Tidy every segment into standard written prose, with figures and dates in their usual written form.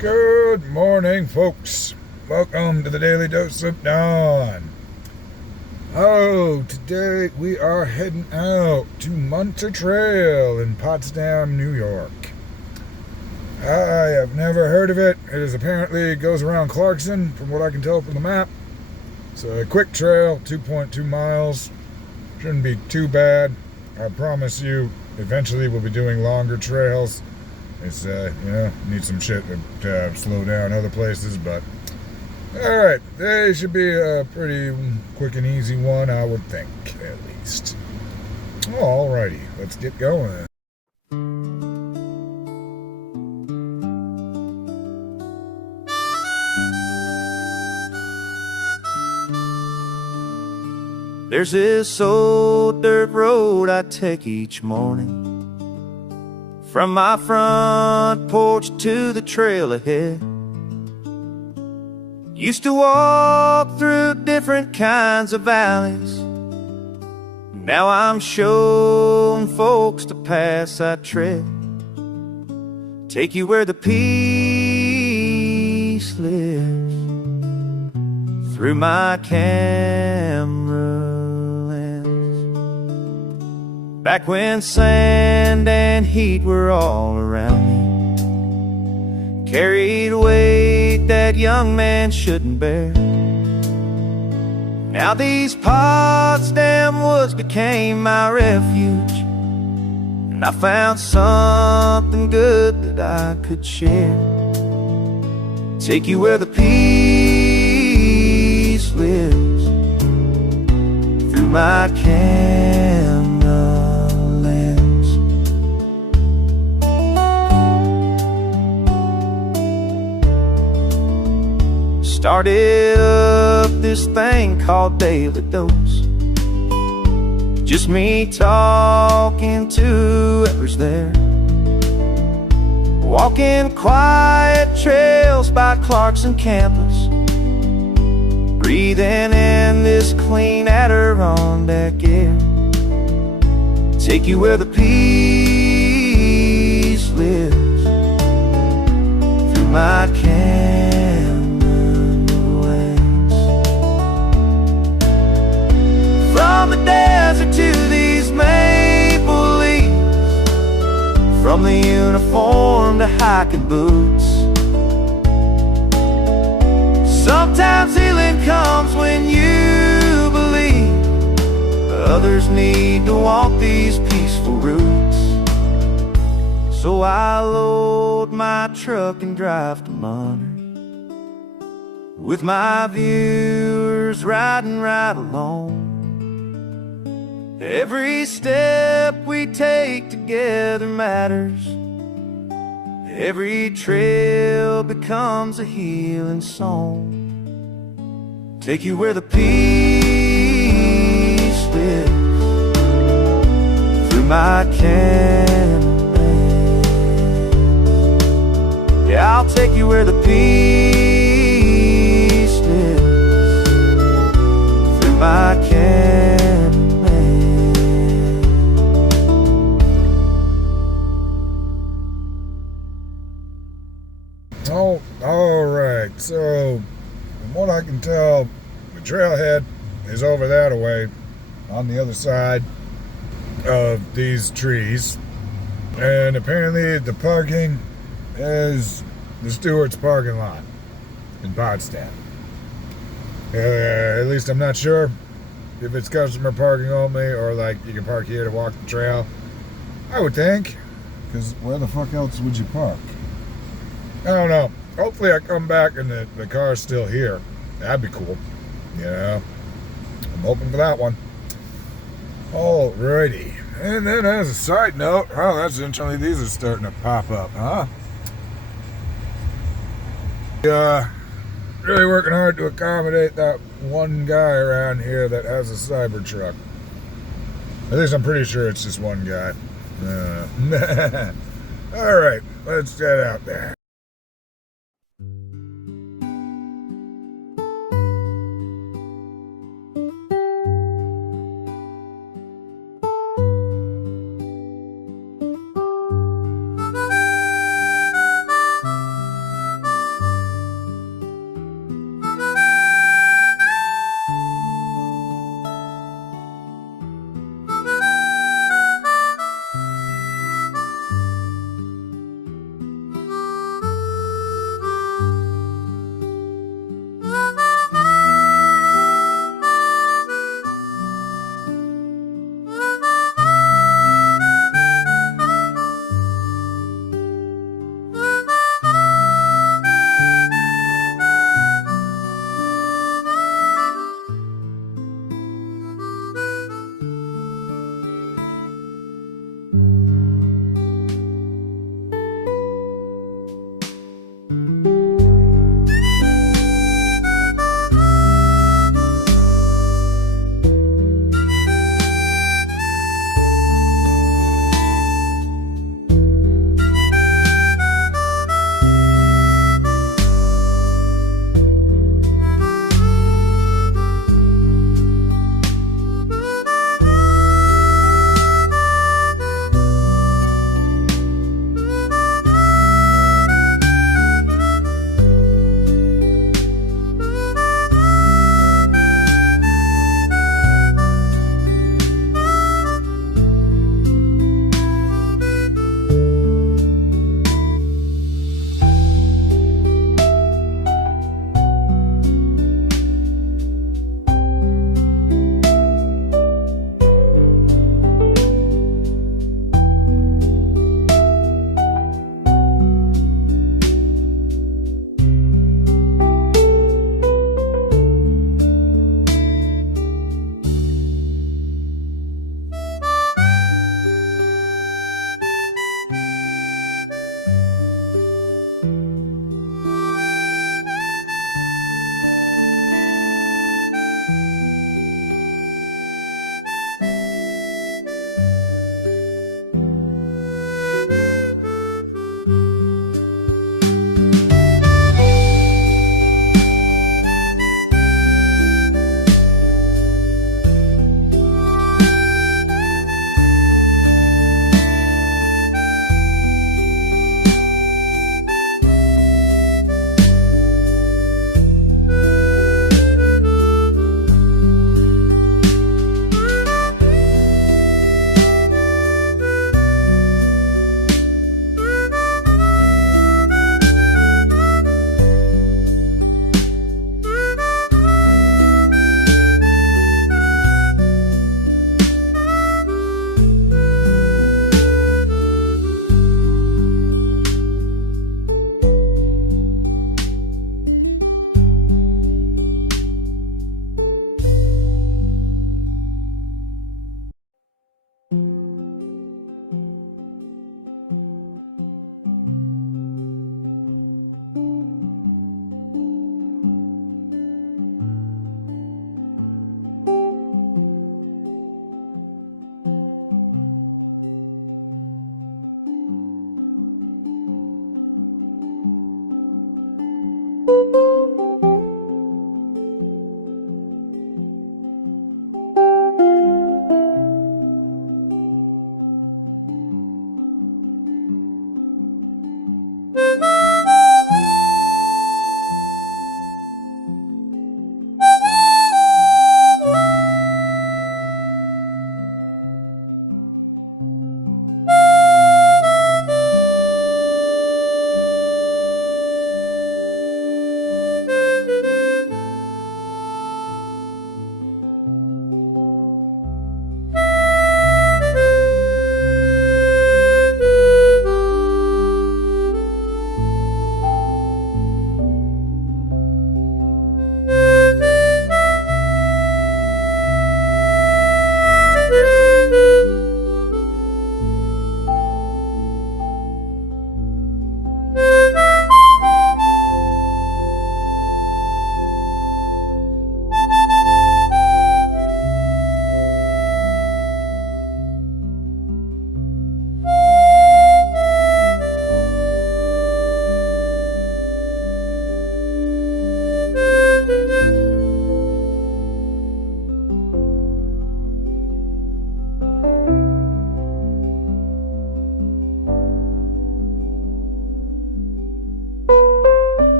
Good morning, folks. Welcome to the Daily Dose of Dawn. Oh, today we are heading out to Munter Trail in Potsdam, New York. I have never heard of it. It goes around Clarkson, from what I can tell from the map. It's a quick trail, 2.2 miles. Shouldn't be too bad. I promise you, eventually we'll be doing longer trails. It's, need some shit to slow down other places, but alright, they should be a pretty quick and easy one, I would think, at least. Alrighty, let's get going. There's this old dirt road I take each morning, from my front porch to the trail ahead. Used to walk through different kinds of valleys. Now I'm showing folks to pass that trail. Take you where the peace lives, through my camera lens. Back when sand and heat were all around me, carried weight that young man shouldn't bear. Now these Potsdam woods became my refuge, and I found something good that I could share. Take you where the peace lives, through my camera lens. Started up this thing called Daily Dose, just me talking to whoever's there, walking quiet trails by Clarkson campus, breathing in this clean Adirondack air. Take you where the peace lives, through my camera lens. From the desert to these maple leaves, from the uniform to hiking boots. Sometimes healing comes when you believe. Others need to walk these peaceful routes. So I load my truck and drive to Munter, with my viewers riding right along. Every step we take together matters. Every trail becomes a healing song. Take you where the peace lives, through my camera. Yeah, I'll take you where the peace lives, through my camera. Oh, alright, so from what I can tell, the trailhead is over that way, on the other side of these trees. And apparently the parking is the Stewart's parking lot in Potsdam. At least I'm not sure if it's customer parking only, or like you can park here to walk the trail. I would think, because where the fuck else would you park? I don't know. Hopefully I come back and the car's still here. That'd be cool. I'm hoping for that one. Alrighty. And then as a side note, oh, that's interesting. These are starting to pop up, huh? Really working hard to accommodate that one guy around here that has a cyber truck. At least I'm pretty sure it's just one guy. Alright, let's get out there.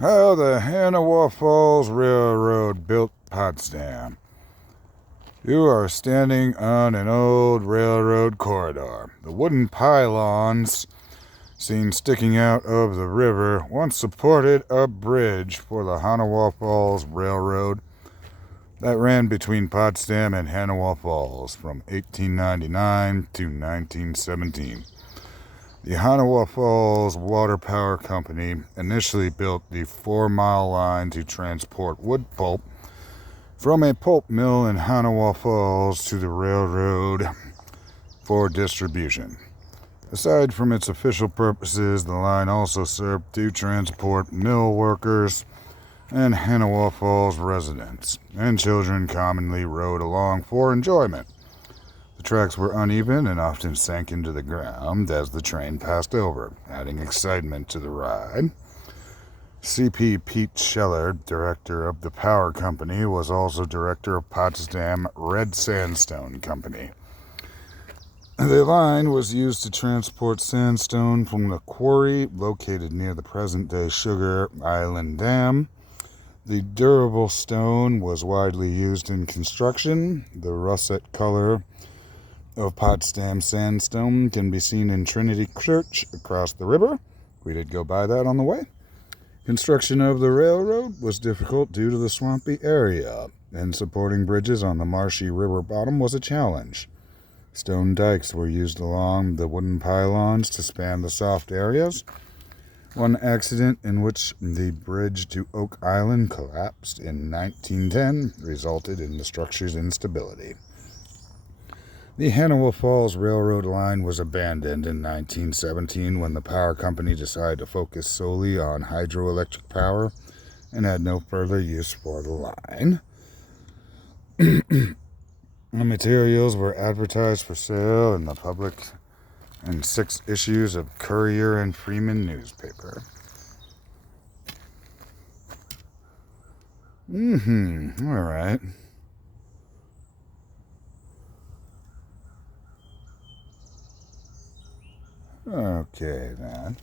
How the Hanover Falls Railroad built Potsdam. You are standing on an old railroad corridor. The wooden pylons seen sticking out of the river once supported a bridge for the Hanover Falls Railroad that ran between Potsdam and Hanover Falls from 1899 to 1917. The Hanover Falls Water Power Company initially built the 4-mile line to transport wood pulp from a pulp mill in Hanover Falls to the railroad for distribution. Aside from its official purposes, the line also served to transport mill workers and Hanover Falls residents, and children commonly rode along for enjoyment. The tracks were uneven and often sank into the ground as the train passed over, adding excitement to the ride. C.P. Pete Scheller, director of the power company, was also director of Potsdam Red Sandstone Company. The line was used to transport sandstone from the quarry located near the present-day Sugar Island Dam. The durable stone was widely used in construction. The russet color of Potsdam sandstone can be seen in Trinity Church across the river. We did go by that on the way. Construction of the railroad was difficult due to the swampy area, and supporting bridges on the marshy river bottom was a challenge. Stone dikes were used along the wooden pylons to span the soft areas. One accident in which the bridge to Oak Island collapsed in 1910 resulted in the structure's instability. The Hanover Falls Railroad line was abandoned in 1917 when the power company decided to focus solely on hydroelectric power and had no further use for the line. The materials were advertised for sale in the public in 6 issues of Courier and Freeman newspaper. All right. Okay, then.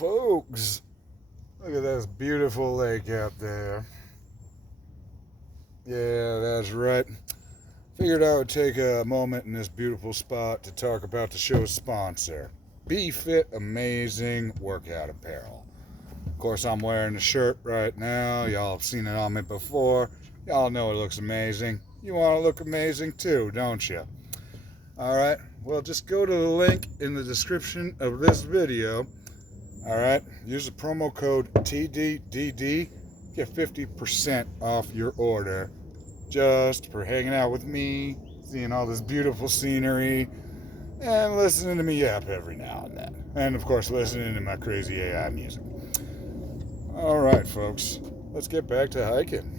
folks, look at this beautiful lake out there. Yeah, that's right. Figured I would take a moment in this beautiful spot to talk about the show's sponsor, B-Fit Amazing Workout Apparel. Of course, I'm wearing the shirt right now. Y'all have seen it on me before. Y'all know it looks amazing. You want to look amazing too, don't you? Alright, well, just go to the link in the description of this video. Alright, use the promo code TDDD. Get 50% off your order just for hanging out with me, seeing all this beautiful scenery, and listening to me yap every now and then. And, of course, listening to my crazy AI music. Alright, folks, let's get back to hiking.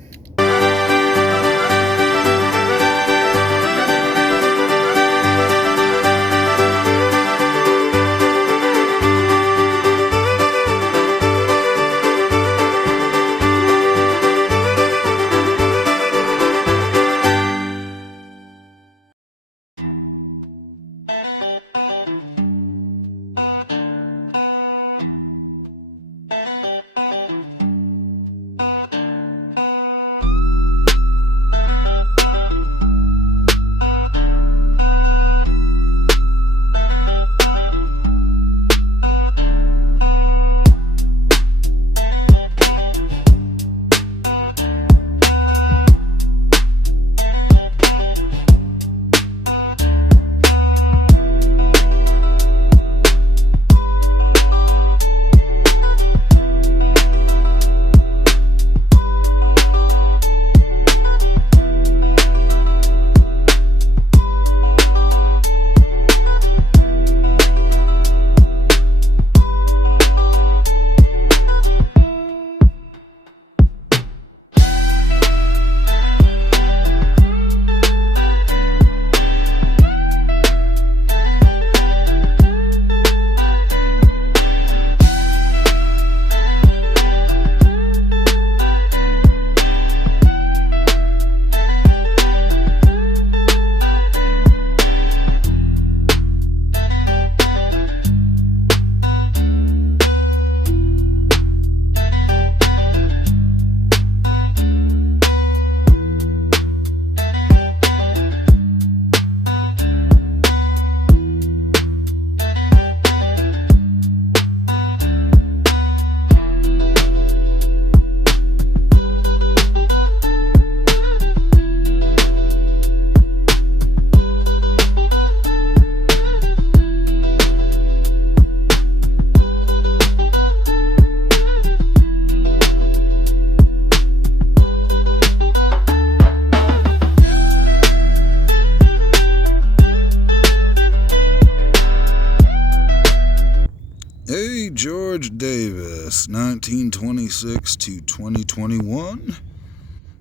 A. George Davis, 1926 to 2021.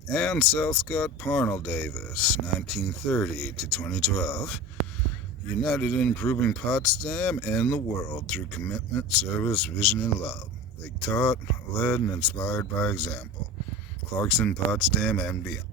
And Sal Scott Parnell Davis, 1930 to 2012. United in improving Potsdam and the world through commitment, service, vision, and love. They taught, led, and inspired by example. Clarkson, Potsdam, and beyond.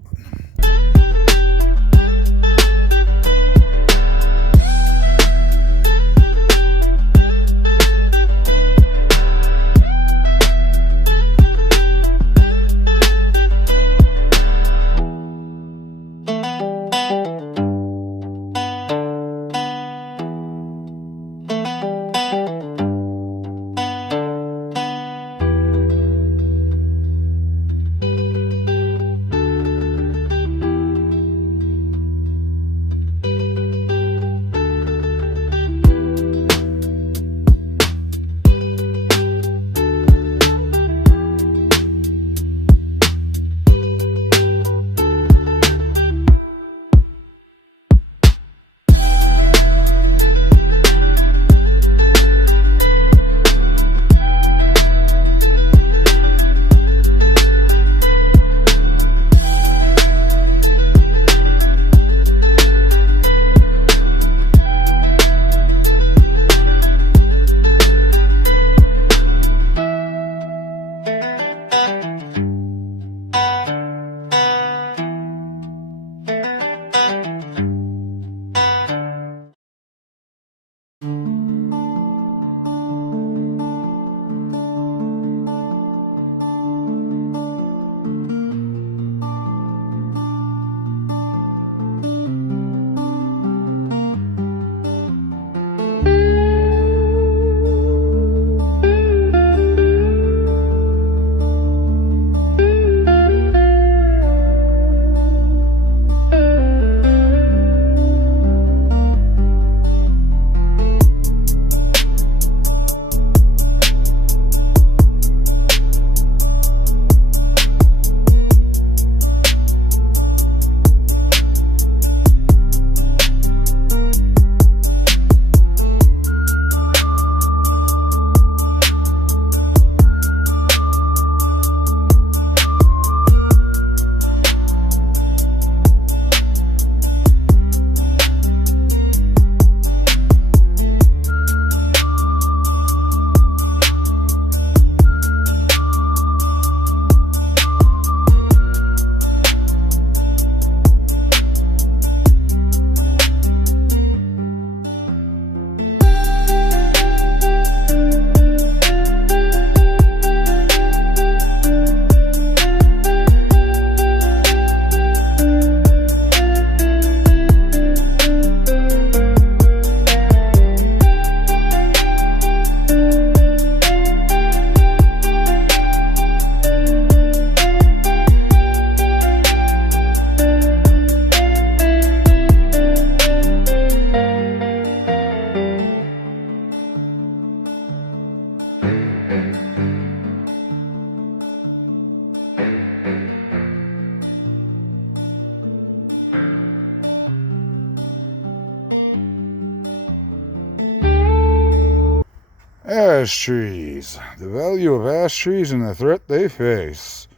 Ash trees. The value of ash trees and the threat they face.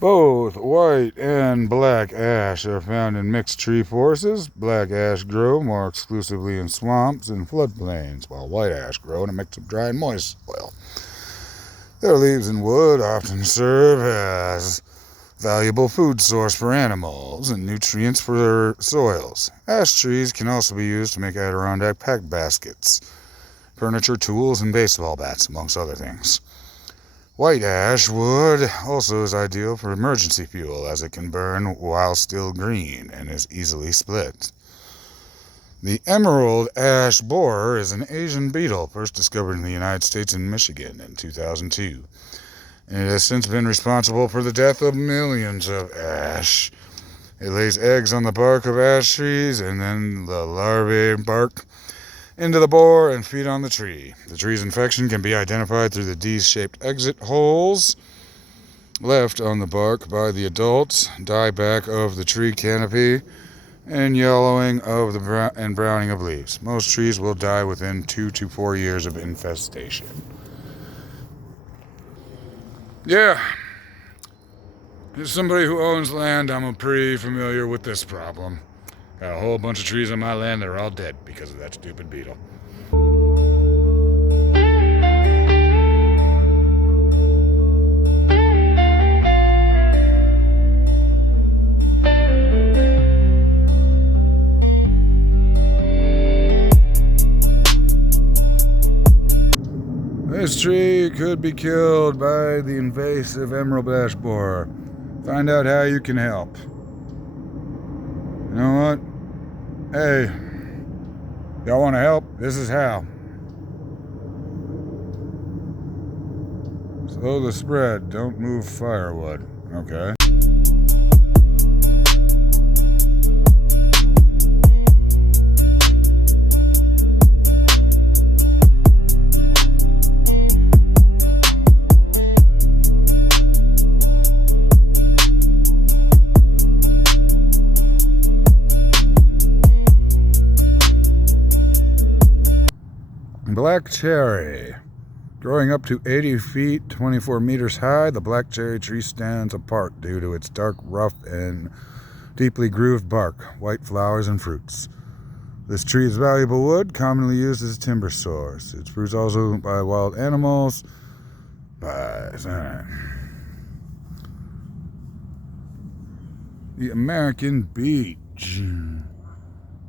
Both white and black ash are found in mixed tree forests. Black ash grow more exclusively in swamps and floodplains, while white ash grow in a mix of dry and moist soil. Their leaves and wood often serve as valuable food source for animals and nutrients for their soils. Ash trees can also be used to make Adirondack pack baskets, furniture, tools, and baseball bats, amongst other things. White ash wood also is ideal for emergency fuel, as it can burn while still green and is easily split. The emerald ash borer is an Asian beetle first discovered in the United States and Michigan in 2002. And it has since been responsible for the death of millions of ash. It lays eggs on the bark of ash trees, and then the larvae bark into the borer and feed on the tree. The tree's infection can be identified through the D-shaped exit holes left on the bark by the adults, dieback of the tree canopy, and yellowing of the and browning of leaves. Most trees will die within 2 to 4 years of infestation. Yeah. As somebody who owns land, I'm pretty familiar with this problem. Got a whole bunch of trees on my land that are all dead because of that stupid beetle. This tree could be killed by the invasive emerald ash borer. Find out how you can help. You know what? Hey, y'all want to help? This is how. Slow the spread. Don't move firewood. Okay. Black cherry. Growing up to 80 feet, 24 meters high, the black cherry tree stands apart due to its dark, rough, and deeply grooved bark, white flowers, and fruits. This tree is valuable wood, commonly used as a timber source. Its fruits also by wild animals. The American beech.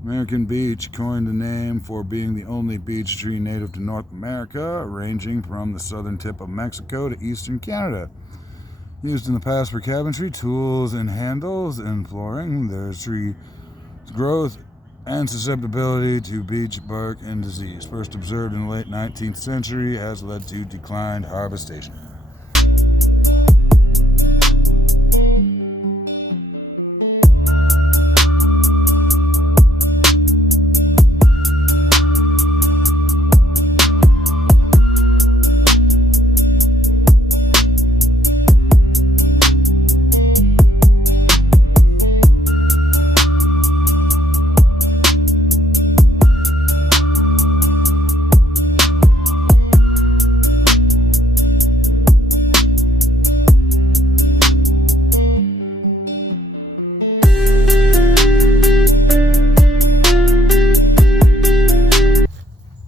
American beech coined the name for being the only beech tree native to North America, ranging from the southern tip of Mexico to eastern Canada. Used in the past for cabinetry, tools, and handles and flooring, their tree growth and susceptibility to beech bark and disease, first observed in the late 19th century, has led to declined harvestation.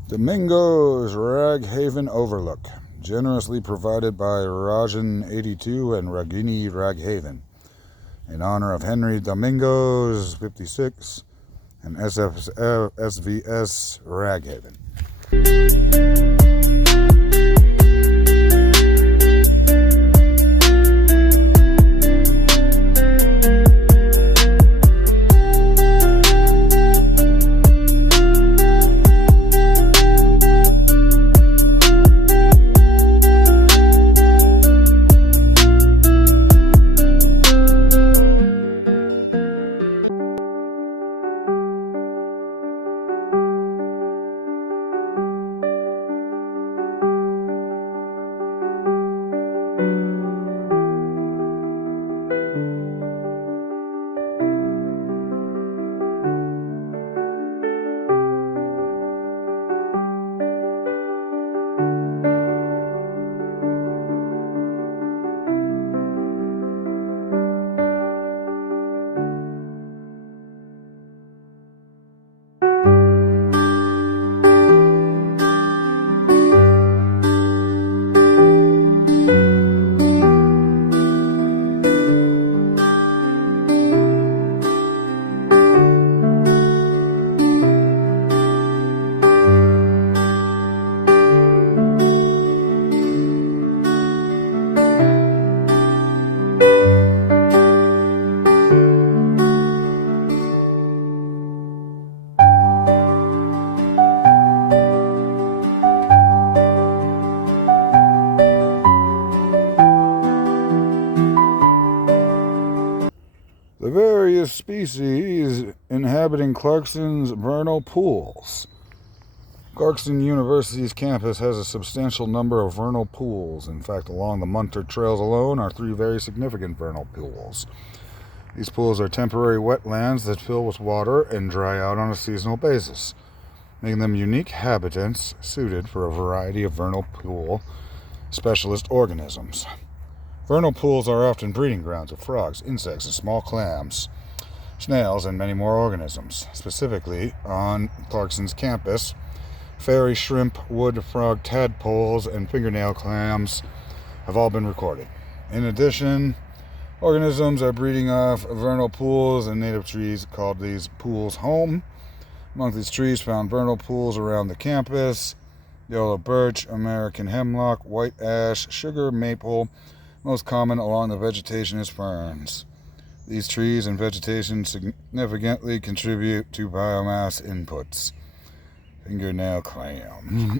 Domingo's Raghaven Overlook, generously provided by Rajan 82 and Ragini Raghaven, in honor of Henry Domingos 56 and SVS Raghaven. The various species inhabiting Clarkson's vernal pools. Clarkson University's campus has a substantial number of vernal pools. In fact, along the Munter Trails alone are 3 very significant vernal pools. These pools are temporary wetlands that fill with water and dry out on a seasonal basis, making them unique habitats suited for a variety of vernal pool specialist organisms. Vernal pools are often breeding grounds of frogs, insects, and small clams, snails, and many more organisms. Specifically, on Clarkson's campus, fairy shrimp, wood frog, tadpoles, and fingernail clams have all been recorded. In addition, organisms are breeding off vernal pools and native trees, called these pools home. Among these trees found vernal pools around the campus: yellow birch, American hemlock, white ash, sugar maple. Most common along the vegetation is ferns. These trees and vegetation significantly contribute to biomass inputs. Fingernail clam.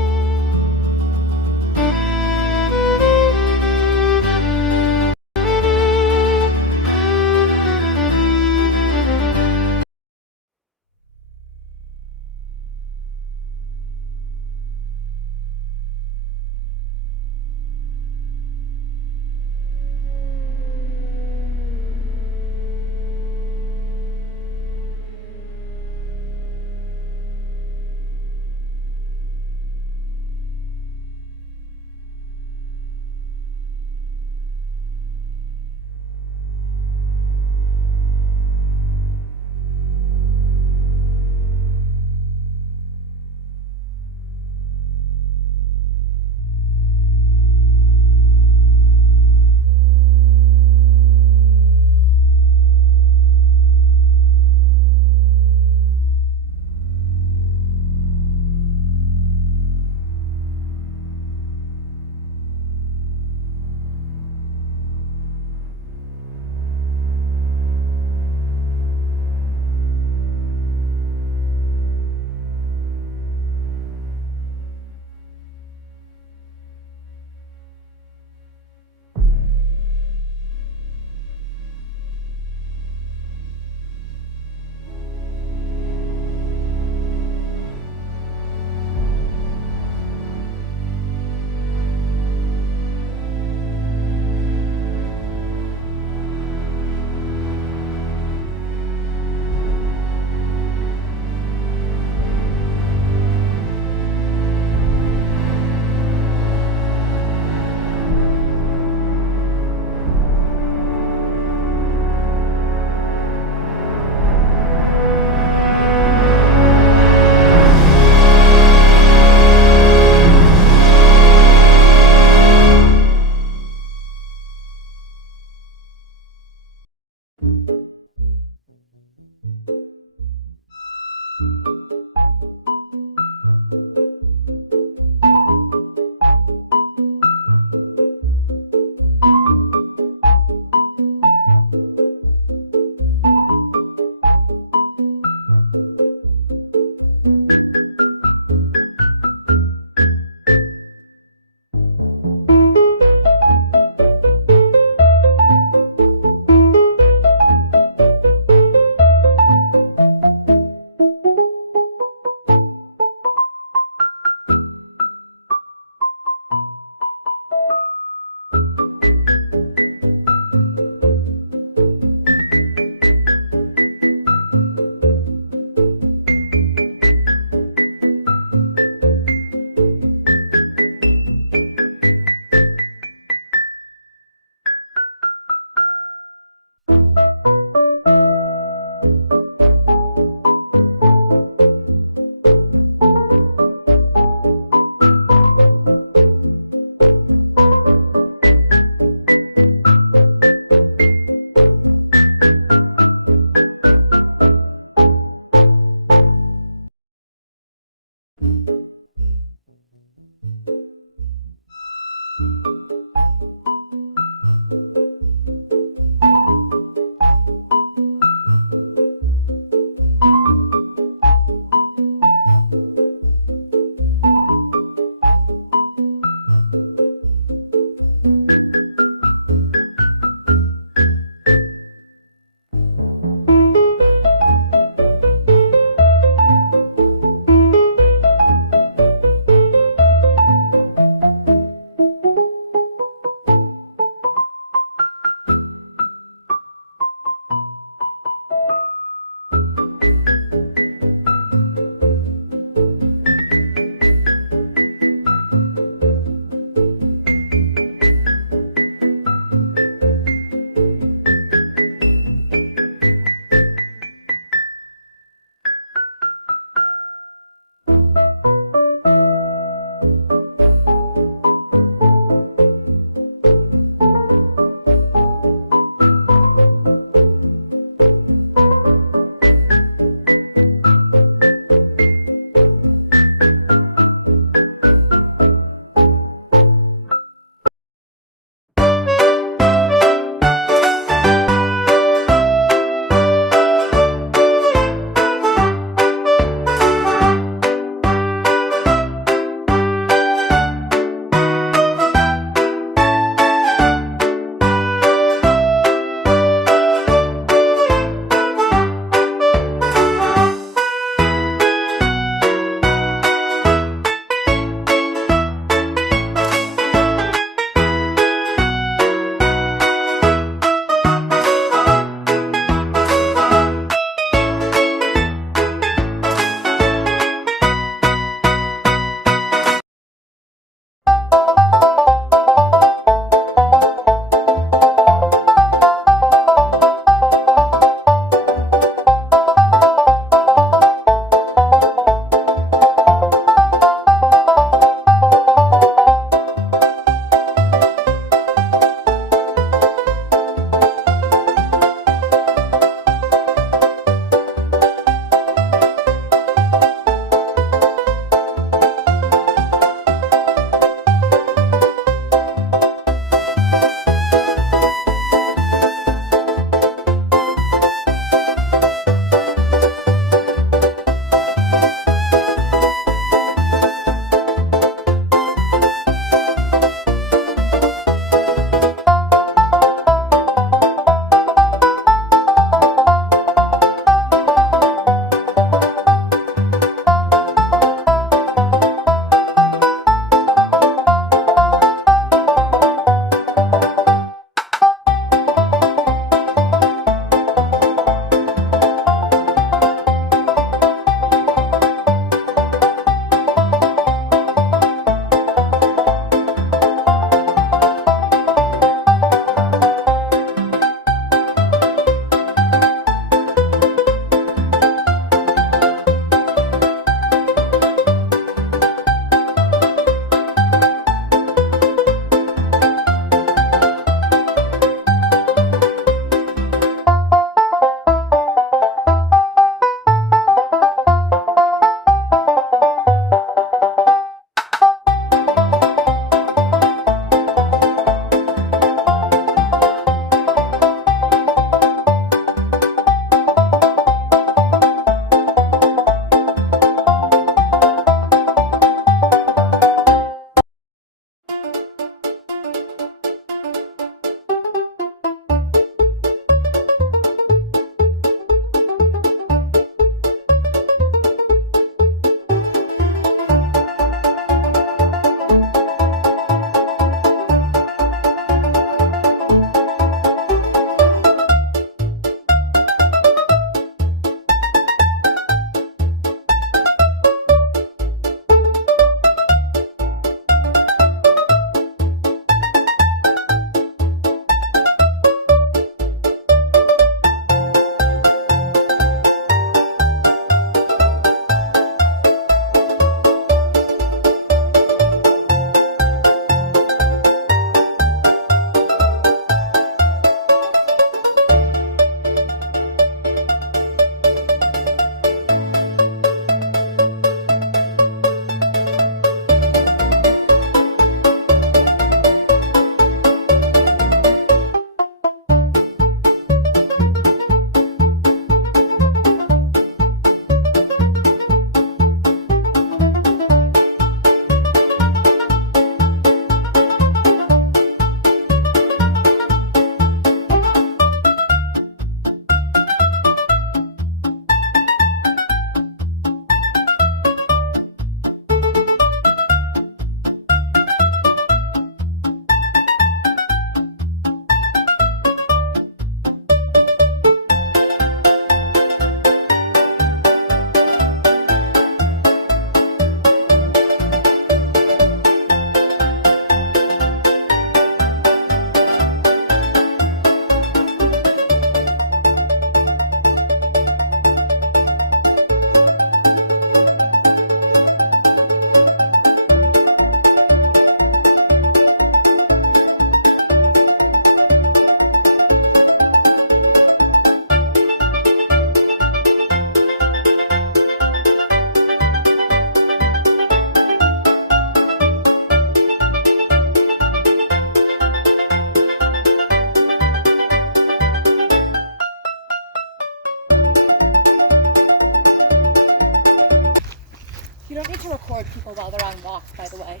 can record people while they're on walks, by the way.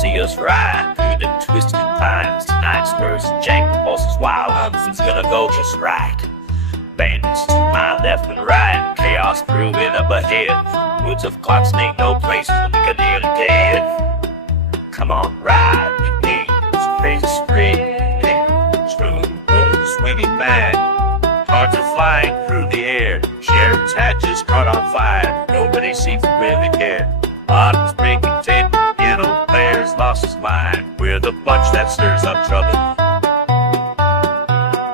See us ride through the twisted pines. Tonight's birds and jank, the boss is wild. Everything's gonna go just right. Bandits to my left and right, chaos brewing up ahead. Woods of Clarkson ain't no place for the nearly dead. Come on, ride with me, it's crazy spring. True, swinging man, hearts are flying through the air. Sheriff's hatches caught on fire, nobody seems to really care. Autumn's breaking tape, piano player's lost his mind. We're the bunch that stirs up trouble.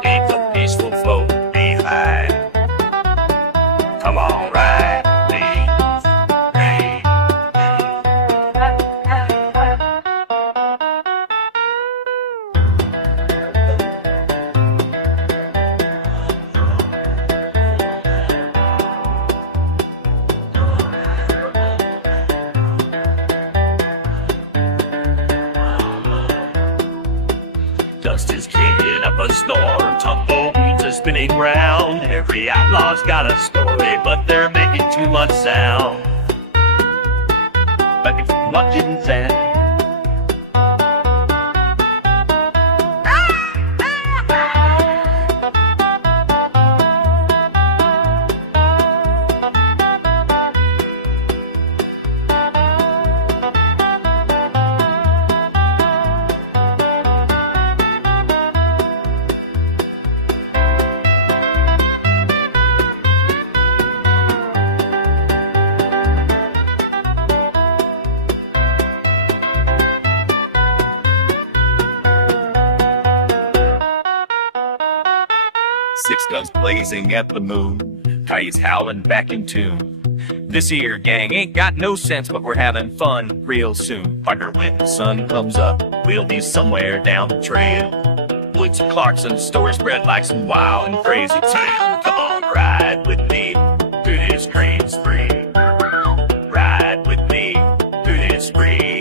Ain't the peaceful flow behind. Come on, ride, please. Dust is kicking up a storm, tumbleweeds are spinning round. Every outlaw's got a story, but they're making too much sound. Like it's watching sand. Six guns blazing at the moon, kites howling back in tune. This here gang ain't got no sense, but we're having fun real soon. Partner, when the sun comes up, we'll be somewhere down the trail. Woods and Clarkson, stories spread like some wild and crazy tale. Come on, ride with me through this green spree. Ride with me through this spree.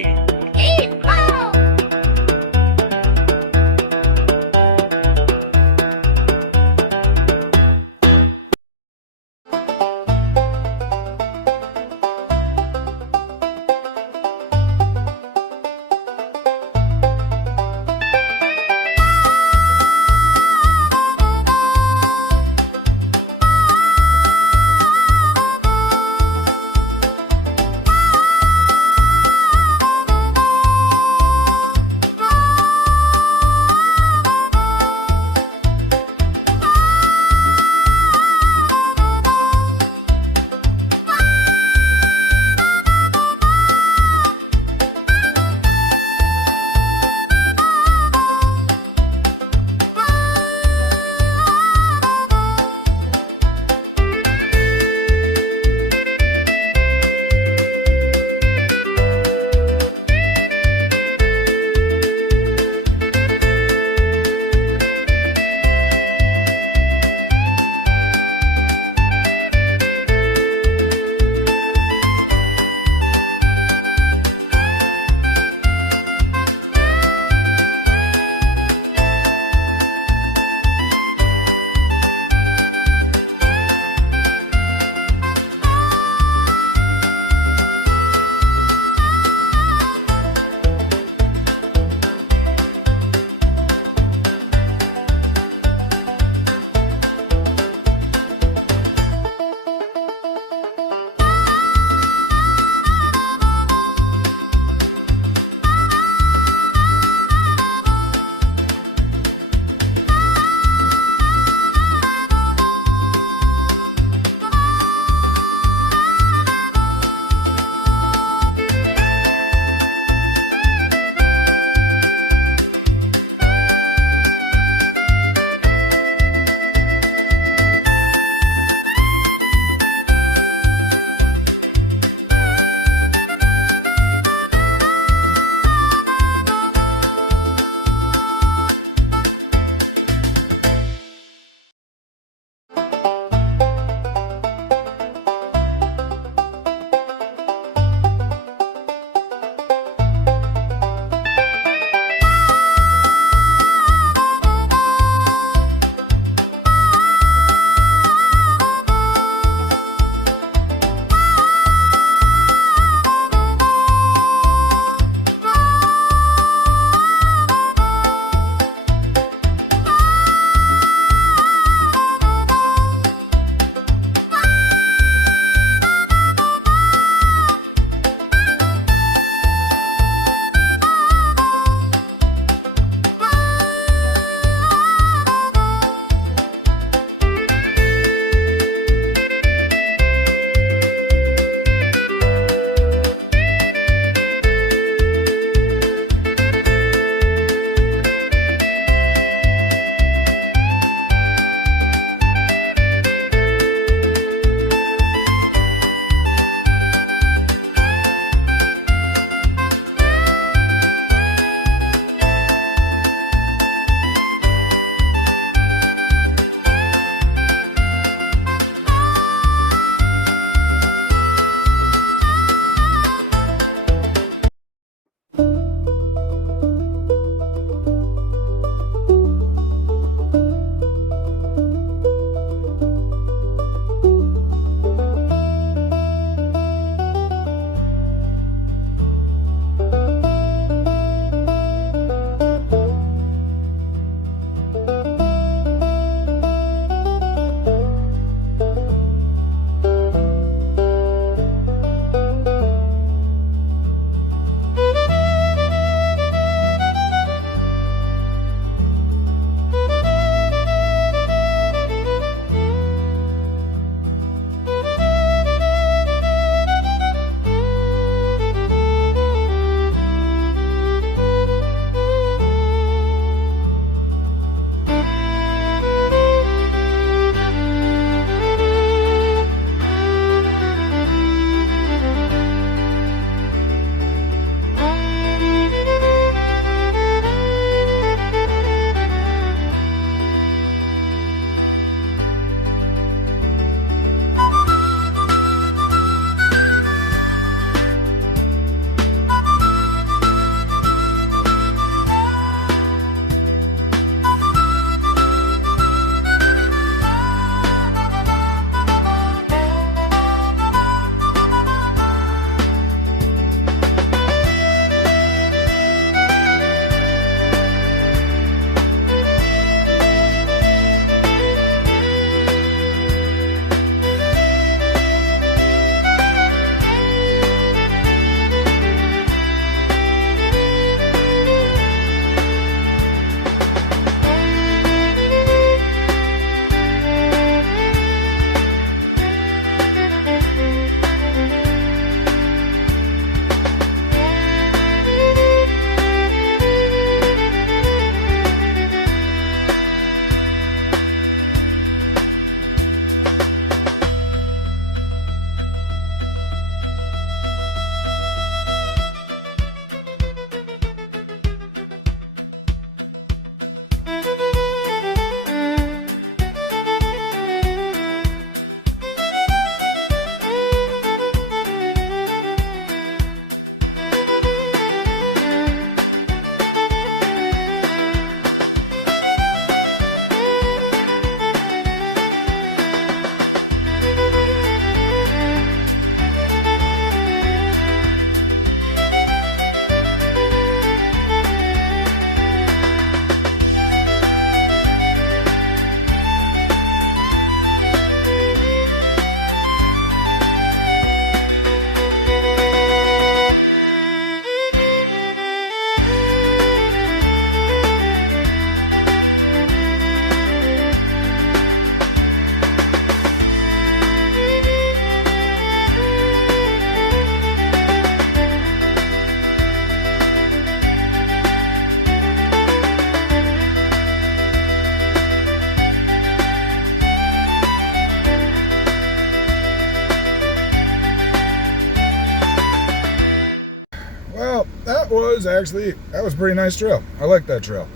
was a pretty nice trail. I like that trail.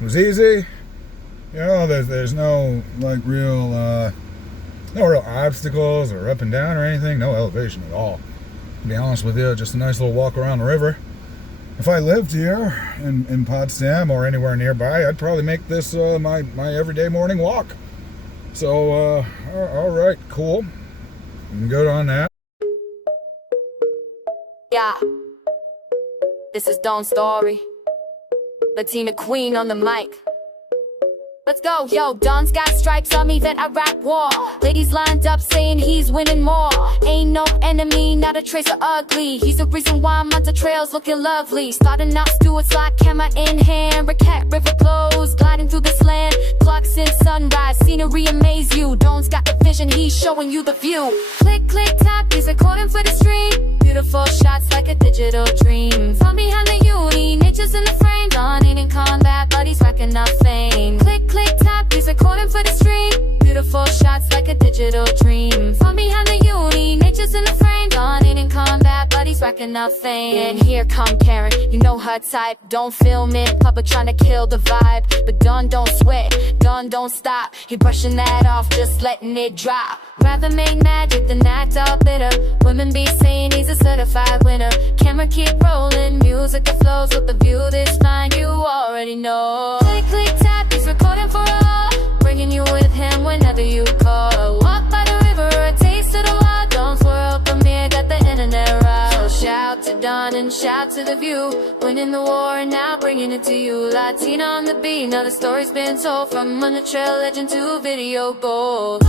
It was easy. You know, there's no like no real obstacles or up and down or anything. No elevation at all. To be honest with you, just a nice little walk around the river. If I lived here in Potsdam or anywhere nearby, I'd probably make this my everyday morning walk. So, all right, cool. You can go on that. Yeah, this is Dawn's story. Latina queen on the mic. Let's go, yo, Don's got stripes on me that I rap war. Ladies lined up saying he's winning more. Ain't no enemy, not a trace of ugly. He's the reason why Munter Trail's looking lovely. Starting out Stewart's like camera in hand. Raquette river flows, gliding through this land. Clarkson sunrise, scenery amaze you. Don's got the vision, he's showing you the view. Click, click, tap, he's recording for the stream. Beautiful shots like a digital dream. From behind the uni, nature's in the frame. Don ain't in combat, but he's racking up fame. Click, click, tap, he's recording for the stream. Beautiful shots like a digital dream. From behind the uni, nature's in the frame. Don ain't in combat, but he's racking up fame. And here come Karen, you know her type. Don't film it, public trying to kill the vibe. But Don don't sweat, Don don't stop. He brushing that off, just letting it drop. Rather make magic than act all bitter. Women be saying he's a certified winner. Camera keep rolling, music that flows with the view this fine, you already know. Click, click, tap, he's recording for all. Bringing you with him whenever you call. Walk by the river, a taste of the wild. Don's world premiere, got the internet right. So shout to Don and shout to the view. Winning the war and now bringing it to you. Latina on the beat, now the story's been told. From Munter Trail legend to video gold.